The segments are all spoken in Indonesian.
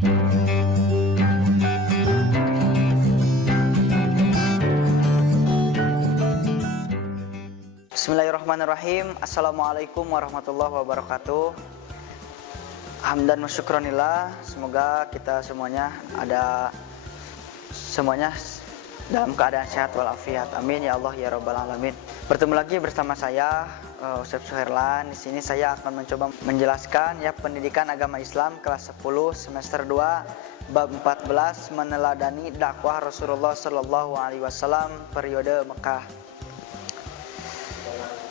Bismillahirrahmanirrahim. Assalamualaikum warahmatullahi wabarakatuh. Hamdan wa syukranillah. Semoga kita semuanya dalam keadaan sehat walafiat. Amin ya Allah ya rabbal alamin. Bertemu lagi bersama saya Ustaz Suherlan. Di sini saya akan mencoba menjelaskan pendidikan agama Islam kelas 10 semester 2 bab 14 meneladani dakwah Rasulullah sallallahu alaihi wasallam periode Mekah.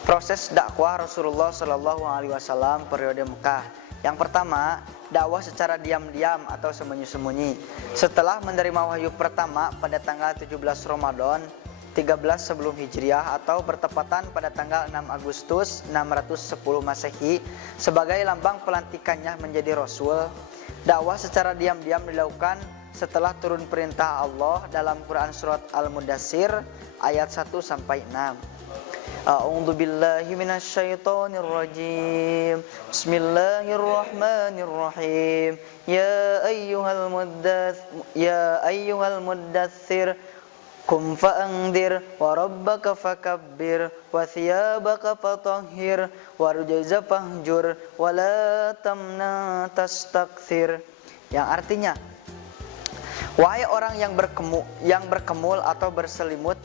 Proses dakwah Rasulullah sallallahu alaihi wasallam periode Mekah. Yang pertama, dakwah secara diam-diam atau sembunyi-sembunyi. Setelah menerima wahyu pertama pada tanggal 17 Ramadan 13 sebelum Hijriah atau bertepatan pada tanggal 6 Agustus 610 Masehi sebagai lambang pelantikannya menjadi Rasul, dakwah secara diam-diam dilakukan setelah turun perintah Allah dalam Quran surat Al-Mudaththir ayat 1 sampai 6. A'udzu billahi minasyaitonir rajim. Bismillahirrahmanirrahim. Ya ayyuhal muddaththir qum fa'andzir wa rabbaka fakabbir wa thiyabaka fatahhir wa rujza fahjur wa la tamna tastakthir. Yang artinya, wahai orang yang berkemul atau berselimut,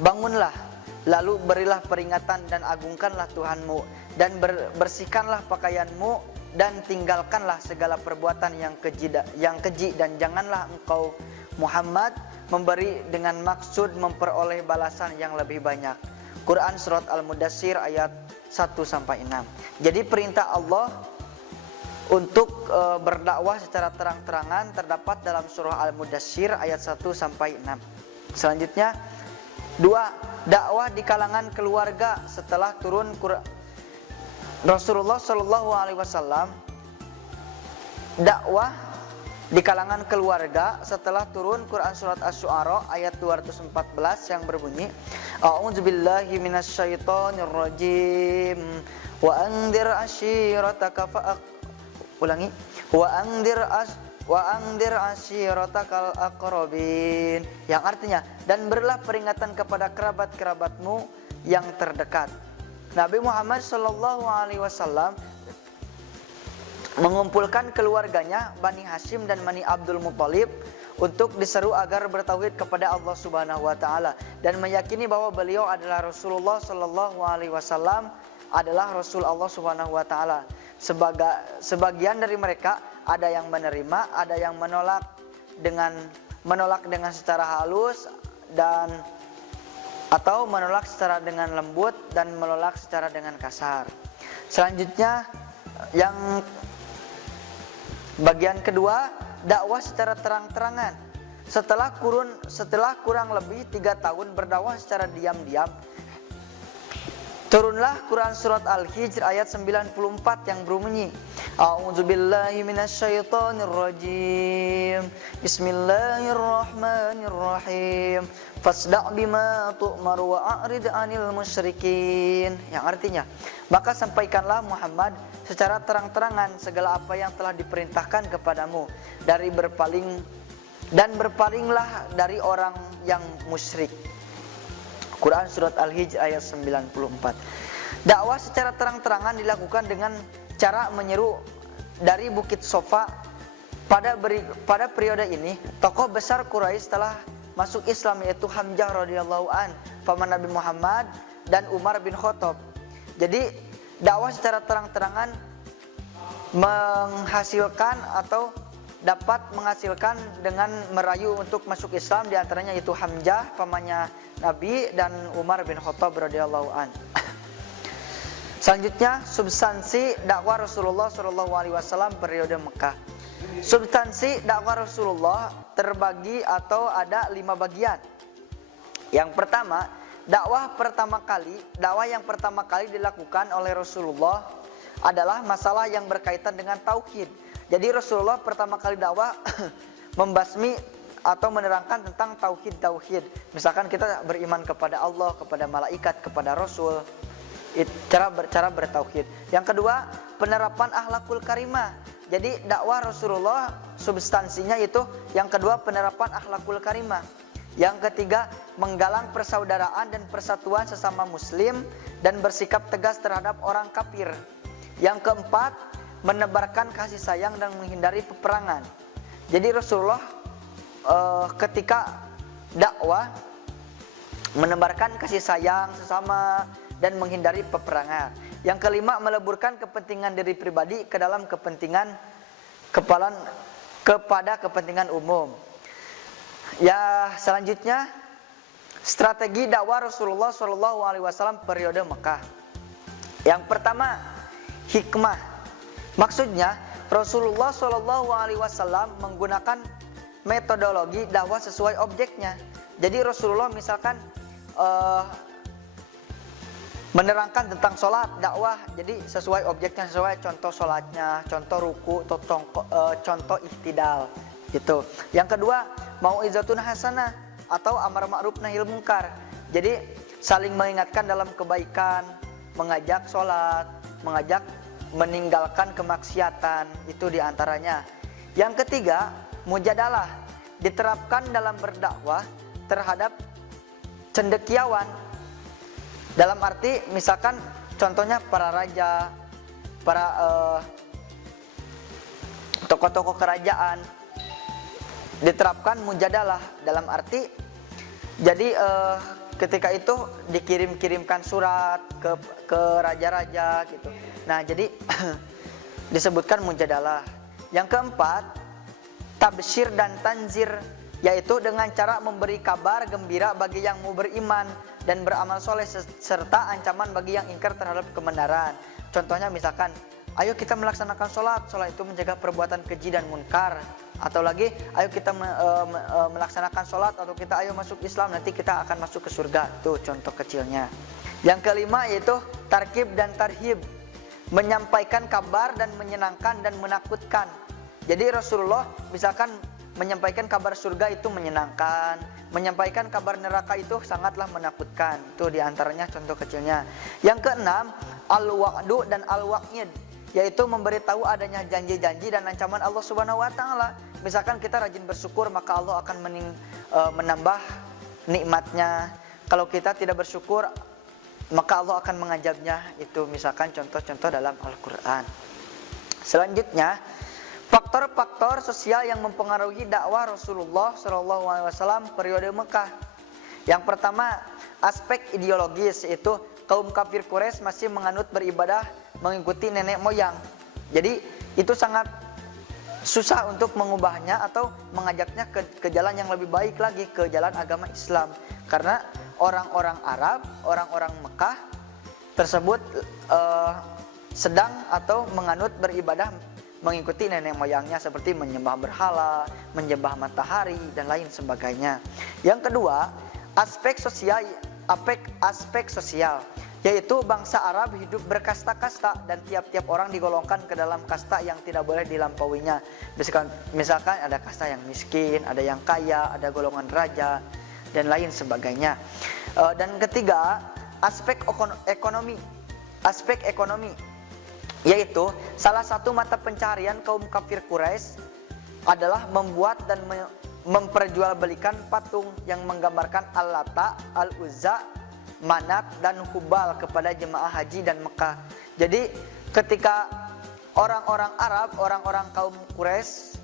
bangunlah, lalu berilah peringatan dan agungkanlah Tuhanmu, dan bersihkanlah pakaianmu, dan tinggalkanlah segala perbuatan yang keji, dan janganlah engkau Muhammad memberi dengan maksud memperoleh balasan yang lebih banyak. Quran surat Al-Mudaththir ayat 1 sampai 6. Jadi perintah Allah untuk berdakwah secara terang-terangan terdapat dalam surah Al-Mudaththir ayat 1 sampai 6. Selanjutnya, 2. Dakwah di kalangan keluarga setelah turun Quran. Rasulullah Shallallahu Alaihi Wasallam dakwah di kalangan keluarga setelah turun Quran surat Asy-Syu'ara ayat 214 yang berbunyi, A'udzubillahi minasyaitonir rajim wa andzir ashirataka wa andzir ashiratakal aqrabin, yang artinya, dan berilah peringatan kepada kerabat-kerabatmu yang terdekat. Nabi Muhammad sallallahu alaihi wasallam mengumpulkan keluarganya Bani Hashim dan Bani Abdul Muthalib untuk diseru agar bertauhid kepada Allah Subhanahu wa taala dan meyakini bahwa beliau adalah Rasulullah sallallahu alaihi wasallam, adalah Rasul Allah Subhanahu wa taala. Sebagian dari mereka ada yang menerima, ada yang menolak dengan secara halus atau menolak secara dengan lembut dan menolak secara dengan kasar. Selanjutnya, yang bagian kedua, dakwah secara terang-terangan. Setelah kurang lebih 3 tahun berdakwah secara diam-diam, turunlah Quran surat Al-Hijr ayat 94 yang berbunyi, A'udzubillahi minasyaitonir rajim. Bismillahirrahmanirrahim. Fasda' bima tu'mar wa a'rid 'anil musyrikin. Yang artinya, maka sampaikanlah Muhammad secara terang-terangan segala apa yang telah diperintahkan kepadamu dan berpalinglah dari orang yang musyrik. Quran surat Al-Hijr ayat 94. Dakwah secara terang-terangan dilakukan dengan cara menyeru dari Bukit Sofa. Pada periode ini, tokoh besar Quraisy telah masuk Islam, yaitu Hamzah radhiyallahu an, paman Nabi Muhammad, dan Umar bin Khattab. Jadi, dakwah secara terang-terangan dapat menghasilkan dengan merayu untuk masuk Islam, diantaranya yaitu Hamzah pamannya Nabi dan Umar bin Khattab radhiyallahu an. Selanjutnya, substansi dakwah Rasulullah sallallahu alaihi wasallam periode Mekah. Substansi dakwah Rasulullah terbagi atau ada 5 bagian. Yang pertama, dakwah yang pertama kali dilakukan oleh Rasulullah adalah masalah yang berkaitan dengan tauhid. Jadi Rasulullah pertama kali dakwah membasmi atau menerangkan tentang tauhid. Misalkan kita beriman kepada Allah, kepada malaikat, kepada Rasul. Cara bertauhid. Yang kedua, penerapan akhlakul karimah. Jadi dakwah Rasulullah substansinya itu yang kedua penerapan akhlakul karimah. Yang ketiga menggalang persaudaraan dan persatuan sesama muslim dan bersikap tegas terhadap orang kafir. Yang keempat menebarkan kasih sayang dan menghindari peperangan. Jadi Rasulullah ketika dakwah menebarkan kasih sayang sesama dan menghindari peperangan. Yang kelima meleburkan kepentingan diri pribadi ke dalam kepentingan kepada kepentingan umum. Ya, selanjutnya strategi dakwah Rasulullah SAW periode Mekah. Yang pertama hikmah. Maksudnya Rasulullah SAW menggunakan metodologi dakwah sesuai objeknya. Jadi Rasulullah misalkan menerangkan tentang sholat dakwah, jadi sesuai objeknya, sesuai contoh sholatnya, contoh ruku, contoh ihtidal gitu. Yang kedua mau'izatun hasanah atau amar ma'ruf nahil munkar. Jadi saling mengingatkan dalam kebaikan, mengajak sholat, mengajak meninggalkan kemaksiatan, itu diantaranya. Yang ketiga mujadalah, diterapkan dalam berdakwah terhadap cendekiawan. Dalam arti misalkan contohnya para raja, para tokoh-tokoh kerajaan, diterapkan mujadalah dalam arti jadi ketika itu dikirimkan surat ke raja-raja gitu. Nah, jadi disebutkan mujadalah. Yang keempat tabsyir dan tanzir, yaitu dengan cara memberi kabar gembira bagi yang mau beriman dan beramal soleh serta ancaman bagi yang ingkar terhadap kebenaran. Contohnya misalkan, ayo kita melaksanakan sholat itu menjaga perbuatan keji dan munkar. Atau lagi, ayo kita melaksanakan sholat atau kita ayo masuk Islam, nanti kita akan masuk ke surga. Itu contoh kecilnya. Yang kelima yaitu tarkib dan tarhib, menyampaikan kabar dan menyenangkan dan menakutkan. Jadi Rasulullah misalkan menyampaikan kabar surga itu menyenangkan, menyampaikan kabar neraka itu sangatlah menakutkan. Itu diantaranya contoh kecilnya. Yang keenam, al-wa'du dan al-wa'id, yaitu memberitahu adanya janji-janji dan ancaman Allah Subhanahu wa taala. Misalkan kita rajin bersyukur, maka Allah akan menambah nikmatnya. Kalau kita tidak bersyukur, maka Allah akan mengazabnya. Itu misalkan contoh-contoh dalam Al-Qur'an. Selanjutnya, faktor-faktor sosial yang mempengaruhi dakwah Rasulullah SAW periode Mekah. Yang pertama, aspek ideologis, yaitu kaum kafir Quraisy masih menganut beribadah mengikuti nenek moyang. Jadi itu sangat susah untuk mengubahnya atau mengajaknya ke jalan yang lebih baik lagi, ke jalan agama Islam. Karena orang-orang Arab, orang-orang Mekah tersebut sedang atau menganut beribadah mengikuti nenek moyangnya seperti menyembah berhala, menyembah matahari dan lain sebagainya. Yang kedua, aspek sosial, yaitu bangsa Arab hidup berkasta-kasta dan tiap-tiap orang digolongkan ke dalam kasta yang tidak boleh dilampauinya. Misalkan ada kasta yang miskin, ada yang kaya, ada golongan raja dan lain sebagainya. Dan ketiga, aspek ekonomi. Yaitu salah satu mata pencaharian kaum kafir Quraisy adalah membuat dan memperjualbelikan patung yang menggambarkan Al-Lata, Al-Uzza, Manat dan Hubal kepada jemaah haji dan Mekah. Jadi ketika orang-orang Arab, orang-orang kaum Quraisy,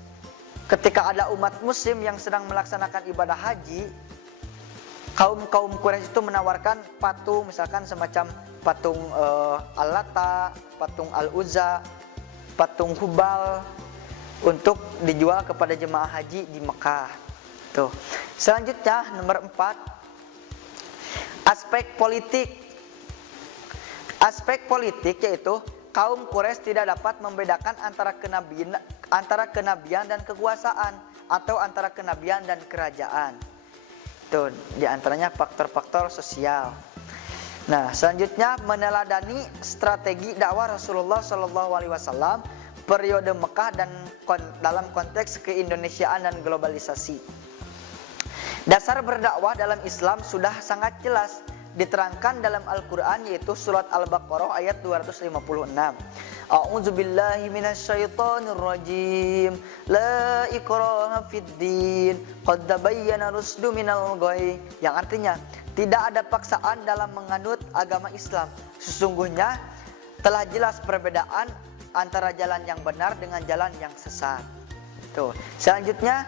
ketika ada umat muslim yang sedang melaksanakan ibadah haji, kaum Quraisy itu menawarkan patung, misalkan semacam patung Al-Lata, patung Al-Uzza, patung Hubal untuk dijual kepada jemaah haji di Mekah. Tuh. Selanjutnya nomor 4, aspek politik. Aspek politik yaitu kaum Quraisy tidak dapat membedakan antara kenabian dan kekuasaan atau antara kenabian dan kerajaan. Itu diantaranya faktor-faktor sosial. Nah, selanjutnya meneladani strategi dakwah Rasulullah SAW periode Mekah dan dalam konteks keindonesiaan dan globalisasi. Dasar berdakwah dalam Islam sudah sangat jelas diterangkan dalam Al-Quran, yaitu surat Al-Baqarah ayat 256. A'udzubillahi minasyaitonirrajim. La ikraha fid din. Qad tabayyana rusdu minal ghayy. Yang artinya, tidak ada paksaan dalam menganut agama Islam. Sesungguhnya telah jelas perbedaan antara jalan yang benar dengan jalan yang sesat. Tuh. Selanjutnya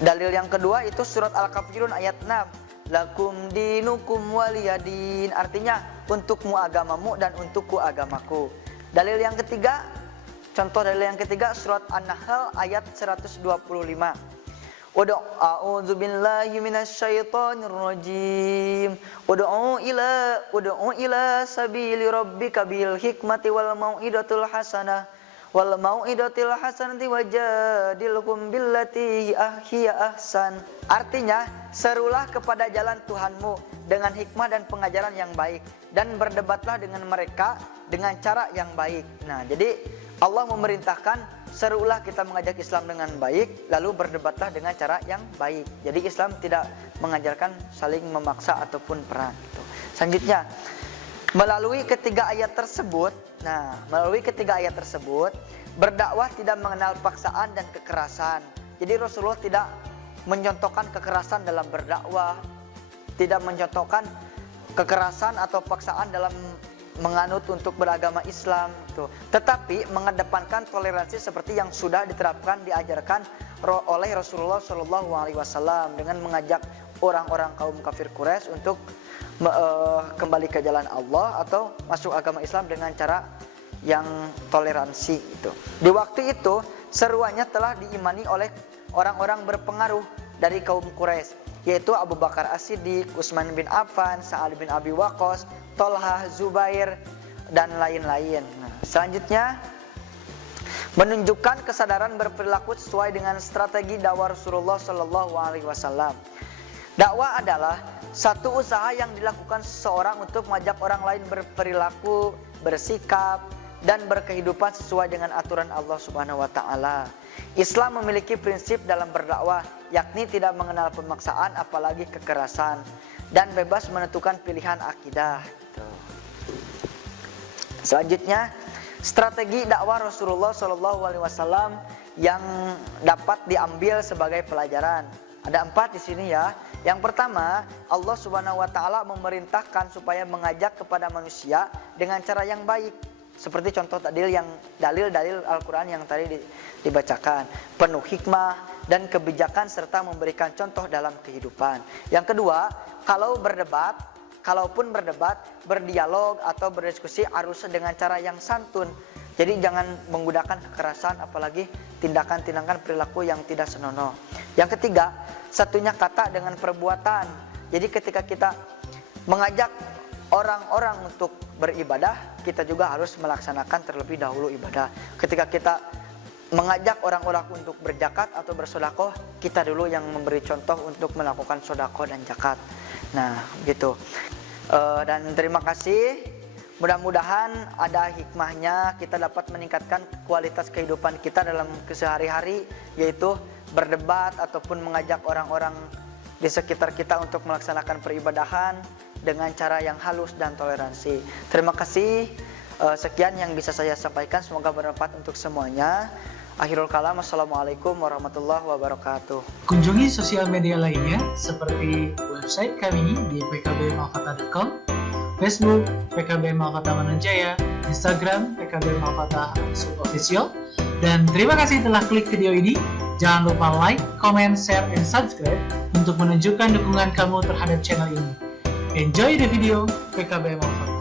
dalil yang kedua itu surat Al-Kafirun ayat 6. Lakum dinukum waliyadin. Artinya untukmu agamamu dan untukku agamaku. Dalil yang ketiga, contoh dalil yang ketiga surat An-Nahl ayat 125. A'udzu billahi minasyaitonir rajim. Ud'u ila sabili rabbika bil hikmati wal mau'idatul hasanah. Wal mau'idatil hasanati wajadilhum billati hiya ahsan. Artinya, serulah kepada jalan Tuhanmu dengan hikmah dan pengajaran yang baik, dan berdebatlah dengan mereka dengan cara yang baik. Nah, jadi Allah memerintahkan serulah kita mengajak Islam dengan baik, lalu berdebatlah dengan cara yang baik. Jadi Islam tidak mengajarkan saling memaksa ataupun perang. Gitu. Selanjutnya, melalui ketiga ayat tersebut, berdakwah tidak mengenal paksaan dan kekerasan. Jadi Rasulullah tidak mencontohkan kekerasan dalam berdakwah, tidak mencontohkan kekerasan atau paksaan dalam menganut untuk beragama Islam, gitu. Tetapi mengedepankan toleransi seperti yang sudah diterapkan, diajarkan oleh Rasulullah SAW dengan mengajak orang-orang kaum kafir Quraisy untuk kembali ke jalan Allah atau masuk agama Islam dengan cara yang toleransi itu. Di waktu itu seruannya telah diimani oleh orang-orang berpengaruh dari kaum Quraisy, yaitu Abu Bakar As-Siddiq, Utsman bin Affan, Sa'ad bin Abi Waqqas, Thalhah, Zubair, dan lain-lain. Nah, selanjutnya menunjukkan kesadaran berperilaku sesuai dengan strategi dakwah Rasulullah SAW. Dakwah adalah satu usaha yang dilakukan seseorang untuk mengajak orang lain berperilaku, bersikap, dan berkehidupan sesuai dengan aturan Allah Subhanahu wa taala. Islam memiliki prinsip dalam berdakwah, yakni tidak mengenal pemaksaan apalagi kekerasan, dan bebas menentukan pilihan akidah. Selanjutnya, strategi dakwah Rasulullah SAW yang dapat diambil sebagai pelajaran. Ada 4 di sini ya. Yang pertama, Allah Subhanahu wa taala memerintahkan supaya mengajak kepada manusia dengan cara yang baik. Seperti contoh dalil-dalil Al-Qur'an yang tadi dibacakan, penuh hikmah dan kebijakan serta memberikan contoh dalam kehidupan. Yang kedua, kalaupun berdebat, berdialog atau berdiskusi harus dengan cara yang santun. Jadi jangan menggunakan kekerasan apalagi tindakan-tindakan perilaku yang tidak senonoh. Yang ketiga, satunya kata dengan perbuatan. Jadi ketika kita mengajak orang-orang untuk beribadah, kita juga harus melaksanakan terlebih dahulu ibadah. Ketika kita mengajak orang-orang untuk berzakat atau bersedekah, kita dulu yang memberi contoh untuk melakukan sedekah dan zakat. Nah, gitu. Dan terima kasih. Mudah-mudahan ada hikmahnya, kita dapat meningkatkan kualitas kehidupan kita dalam kesehari-hari, yaitu berdebat ataupun mengajak orang-orang di sekitar kita untuk melaksanakan peribadahan dengan cara yang halus dan toleransi. Terima kasih. Sekian yang bisa saya sampaikan, semoga bermanfaat untuk semuanya. Akhirul kalam, assalamualaikum warahmatullahi wabarakatuh. Kunjungi sosial media lainnya seperti website kami di pkbmalfata.com, Facebook PKB Malfata Mananjaya, Instagram PKB Malfata _official. Dan terima kasih telah klik video ini. Jangan lupa like, comment, share, and subscribe untuk menunjukkan dukungan kamu terhadap channel ini. Enjoy the video PKB Malfata.